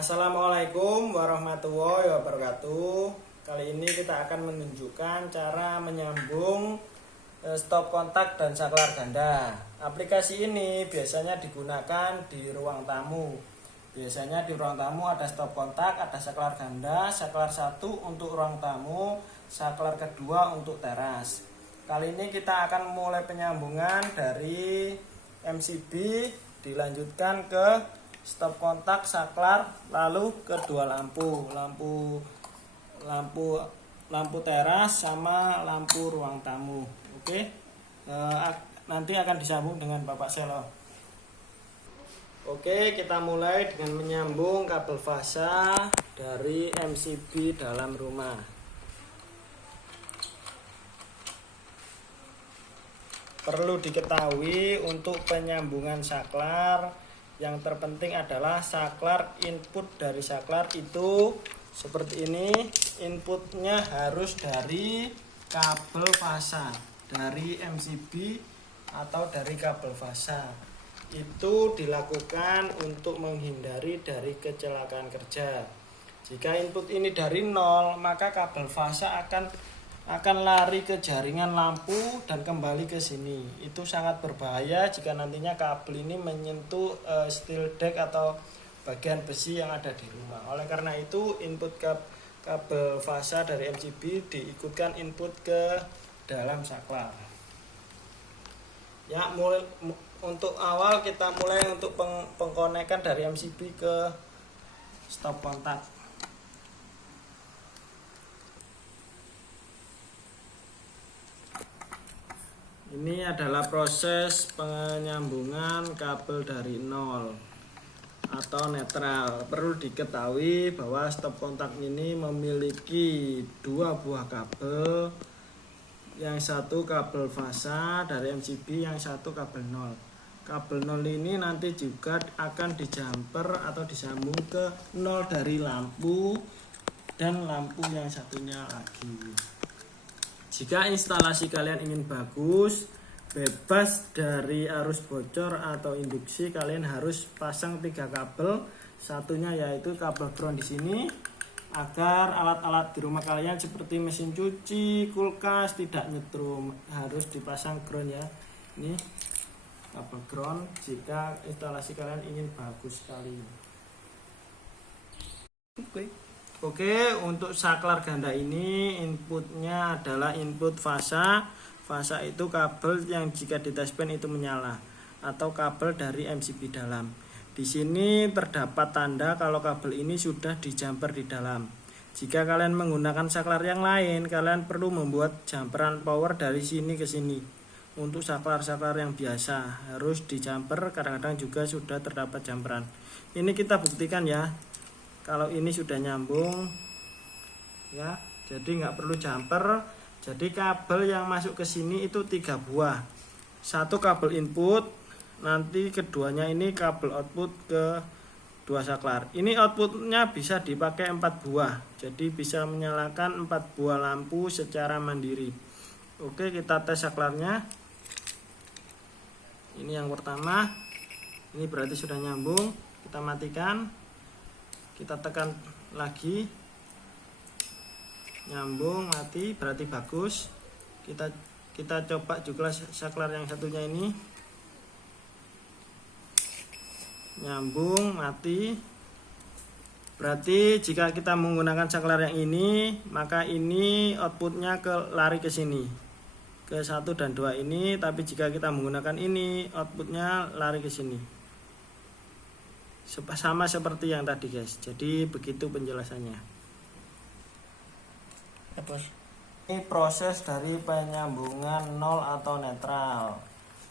Assalamualaikum warahmatullahi wabarakatuh. Kali ini kita akan menunjukkan cara menyambung stop kontak dan saklar ganda. Aplikasi ini biasanya digunakan di ruang tamu. Biasanya di ruang tamu ada stop kontak, ada saklar ganda, saklar satu untuk ruang tamu, saklar kedua untuk teras. Kali ini kita akan mulai penyambungan dari MCB dilanjutkan ke stop kontak, saklar, lalu kedua lampu teras sama lampu ruang tamu. Oke, nanti akan disambung dengan Bapak Selo. Oke, kita mulai dengan menyambung kabel fasa dari MCB dalam rumah. Perlu diketahui untuk penyambungan saklar, yang terpenting adalah saklar, input dari saklar itu seperti ini. Inputnya harus dari kabel fasa, dari MCB atau dari kabel fasa. Itu dilakukan untuk menghindari dari kecelakaan kerja. Jika input ini dari 0, maka kabel fasa akan lari ke jaringan lampu dan kembali ke sini. Itu sangat berbahaya jika nantinya kabel ini menyentuh steel deck atau bagian besi yang ada di rumah. Oleh karena itu, input kabel fasa dari MCB diikutkan input ke dalam saklar. Ya, untuk awal kita mulai untuk pengkonekan dari MCB ke stop kontak. Ini adalah proses penyambungan kabel dari 0 atau netral. Perlu diketahui bahwa stop kontak ini memiliki dua buah kabel. Yang satu kabel fasa dari MCB, yang satu kabel 0. Kabel 0 ini nanti juga akan dijumper atau disambung ke 0 dari lampu dan lampu yang satunya lagi. Jika instalasi kalian ingin bagus, bebas dari arus bocor atau induksi, kalian harus pasang 3 kabel. Satunya yaitu kabel ground di sini, agar alat-alat di rumah kalian seperti mesin cuci, kulkas tidak nyetrum. Harus dipasang ground ya. Ini kabel ground jika instalasi kalian ingin bagus sekali. Oke, untuk saklar ganda ini inputnya adalah input fasa. Fasa itu kabel yang jika ditespen itu menyala, atau kabel dari MCB dalam. Di sini terdapat tanda kalau kabel ini sudah dijumper di dalam. Jika kalian menggunakan saklar yang lain, kalian perlu membuat jumperan power dari sini ke sini. Untuk saklar-saklar yang biasa harus dijumper, kadang-kadang juga sudah terdapat jumperan. Ini kita buktikan ya. Kalau ini sudah nyambung ya, jadi nggak perlu jumper. Jadi kabel yang masuk ke sini itu 3 buah. Satu kabel input, nanti keduanya ini kabel output ke 2 saklar. Ini outputnya bisa dipakai 4 buah, jadi bisa menyalakan 4 buah lampu secara mandiri. Oke, kita tes saklarnya. Ini yang pertama, ini berarti sudah nyambung. Kita matikan. Kita tekan lagi, nyambung, mati, berarti bagus. Kita coba juga saklar yang satunya ini, nyambung, mati. Berarti jika kita menggunakan saklar yang ini, maka ini outputnya lari ke sini, ke 1 dan 2 ini. Tapi jika kita menggunakan ini, outputnya lari ke sini. Sama seperti yang tadi guys. Jadi begitu penjelasannya. Ini proses dari penyambungan 0 atau netral.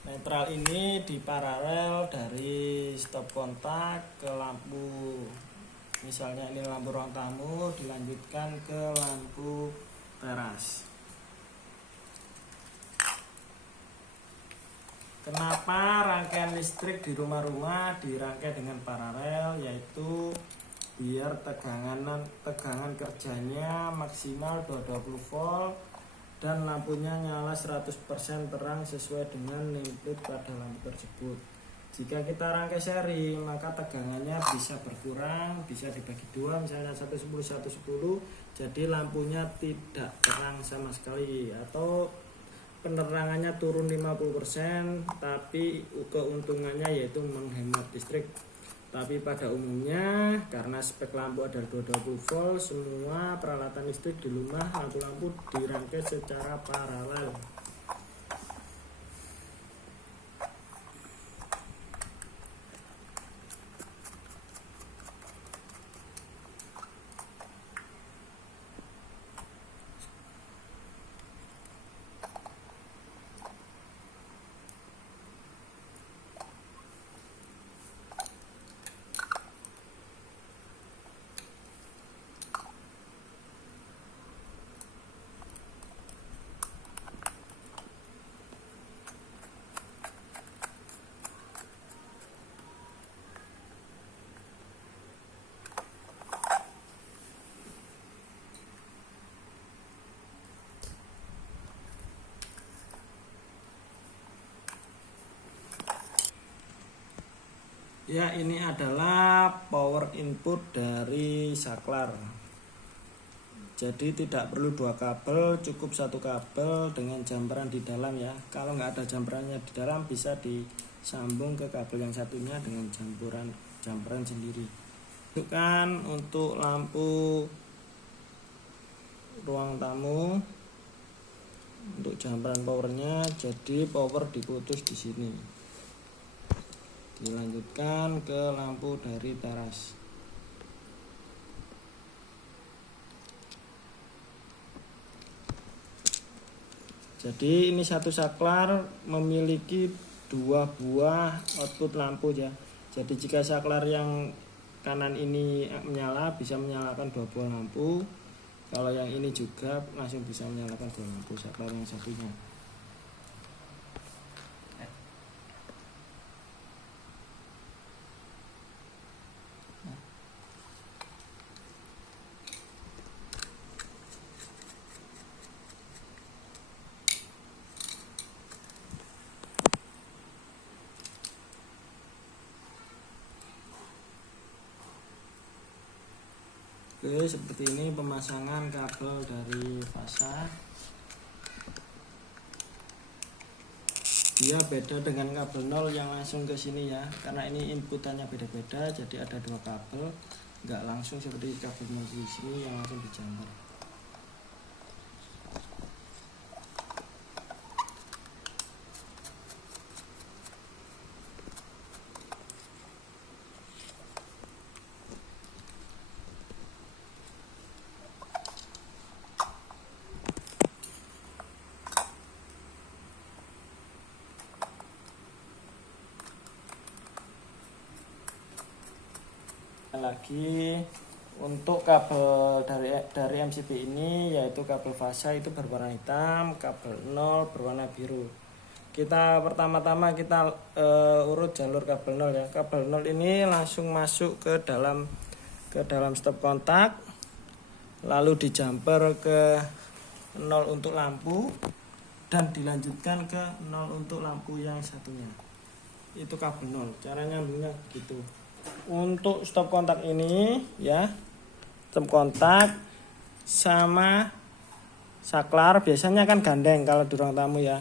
Netral ini diparalel dari stop kontak ke lampu. Misalnya ini lampu ruang tamu, dilanjutkan ke lampu teras. Kenapa rangkaian listrik di rumah-rumah dirangkai dengan paralel, yaitu biar tegangan kerjanya maksimal 220 volt dan lampunya nyala 100% terang sesuai dengan input pada lampu tersebut. Jika kita rangkai seri, maka tegangannya bisa berkurang, bisa dibagi dua, misalnya 110 110, jadi lampunya tidak terang sama sekali, atau penerangannya turun 50%, tapi keuntungannya yaitu menghemat listrik. Tapi pada umumnya karena spek lampu adalah 220 volt, semua peralatan listrik di rumah lampu-lampu dirangkai secara paralel. Ya, ini adalah power input dari saklar. Jadi tidak perlu dua kabel, cukup satu kabel dengan jumperan di dalam ya. Kalau nggak ada jumperannya di dalam, bisa disambung ke kabel yang satunya dengan jumperan sendiri. Itu kan untuk lampu ruang tamu, untuk jumperan powernya, jadi power diputus di sini. Dilanjutkan ke lampu dari teras. Jadi ini satu saklar memiliki dua buah output lampu ya. Jadi jika saklar yang kanan ini menyala, bisa menyalakan dua buah lampu. Kalau yang ini juga langsung bisa menyalakan dua lampu saklar yang satunya. Oke, seperti ini pemasangan kabel dari fasa. Dia beda dengan kabel 0 yang langsung ke sini ya, karena ini inputannya beda-beda, jadi ada dua kabel, nggak langsung seperti kabel 0 di sini yang langsung dijamper. Lagi untuk kabel dari MCB ini, yaitu kabel fasa itu berwarna hitam, kabel 0 berwarna biru. Kita pertama-tama kita urut jalur kabel 0 ya. Kabel 0 ini langsung masuk ke dalam stop kontak, lalu dijumper ke 0 untuk lampu, dan dilanjutkan ke 0 untuk lampu yang satunya. Itu kabel 0, cara nyambungnya begitu. Untuk stop kontak ini ya, stop kontak sama saklar biasanya kan gandeng kalau di ruang tamu ya.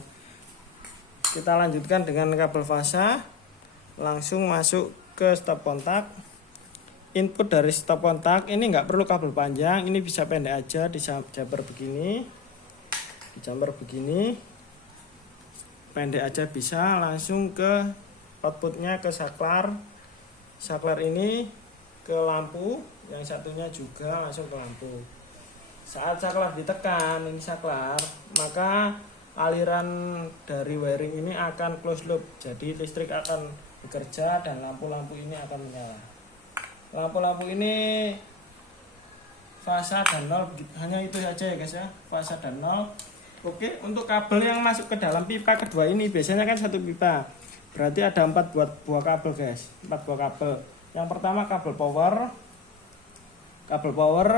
Kita lanjutkan dengan kabel fasa, langsung masuk ke stop kontak. Input dari stop kontak ini nggak perlu kabel panjang, ini bisa pendek aja, dijumper begini, pendek aja bisa, langsung ke outputnya ke saklar. Saklar ini ke lampu, yang satunya juga langsung ke lampu. Saat saklar ditekan, ini saklar, maka aliran dari wiring ini akan close loop. Jadi listrik akan bekerja dan lampu-lampu ini akan menyala. Lampu-lampu ini fasa dan 0, hanya itu saja ya guys ya, fasa dan 0. Oke, untuk kabel yang masuk ke dalam pipa kedua ini biasanya kan satu pipa. Berarti ada 4 buah kabel guys, 4 buah kabel. Yang pertama kabel power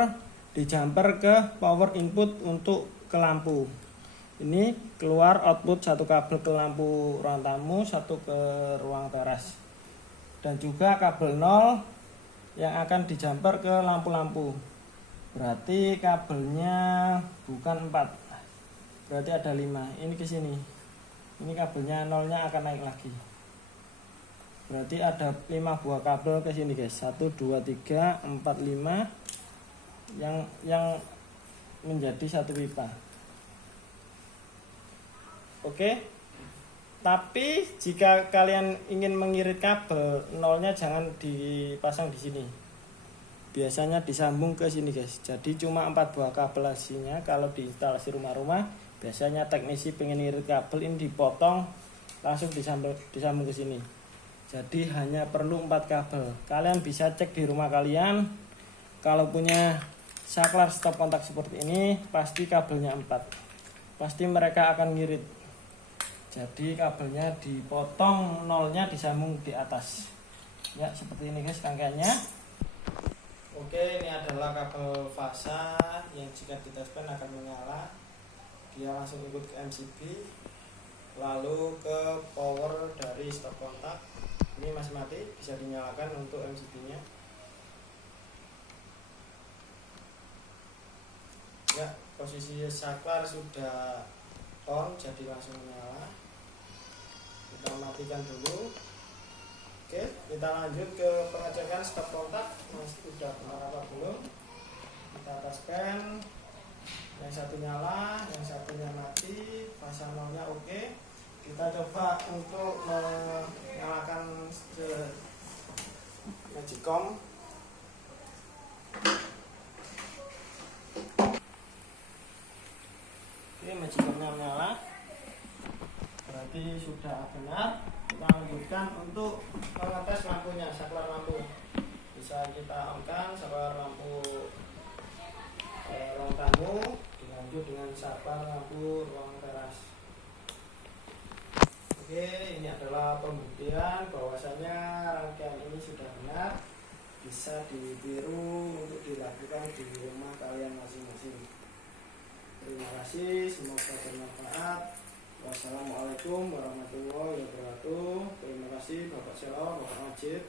dijumper ke power input untuk ke lampu. Ini keluar output satu kabel ke lampu ruang tamu, satu ke ruang teras. dan juga kabel 0 yang akan dijumper ke lampu-lampu. Berarti kabelnya bukan 4, berarti ada 5. Ini ke sini, ini kabelnya 0-nya akan naik lagi, berarti ada 5 buah kabel ke sini guys. 1 2 3 4 5 yang menjadi satu pipa. Oke. Tapi jika kalian ingin mengirit kabel, 0-nya jangan dipasang di sini. Biasanya disambung ke sini guys. Jadi cuma 4 buah kabel hasilnya. Kalau diinstalasi rumah-rumah, biasanya teknisi pengen ngirit kabel ini dipotong langsung disambung ke sini. Jadi hanya perlu 4 kabel. Kalian bisa cek di rumah kalian. Kalau punya saklar stop kontak seperti ini, pasti kabelnya 4. Pasti mereka akan ngirit. Jadi kabelnya dipotong, 0-nya disambung di atas. Ya, seperti ini guys rangkaiannya. Oke, ini adalah kabel fasa yang jika ditespen akan menyala. Dia langsung ikut ke MCB, lalu ke power dari stop kontak. Ini masih mati, bisa dinyalakan untuk MCB-nya. Ya, posisi saklar sudah on, jadi langsung menyala. Kita matikan dulu. Oke, kita lanjut ke pengecekan stop kontak. Masih sudah benar apa belum? Kita teskan. Yang satu nyala, yang satunya mati, fasa 0-nya oke. Kita coba untuk menyalakan magicom. Oke, magicomnya menyala, berarti sudah benar. Kita lanjutkan untuk mengetes lampunya, saklar lampu. Bisa kita on-kan saklar lampu ruang tamu, dilanjut dengan saklar lampu ruang teras. Oke, ini adalah pembuktian bahwasanya rangkaian ini sudah benar, bisa ditiru untuk dilakukan di rumah kalian masing-masing. Terima kasih, semoga bermanfaat. Wassalamualaikum warahmatullahi wabarakatuh. Terima kasih Bapak Selo, Bapak Majid.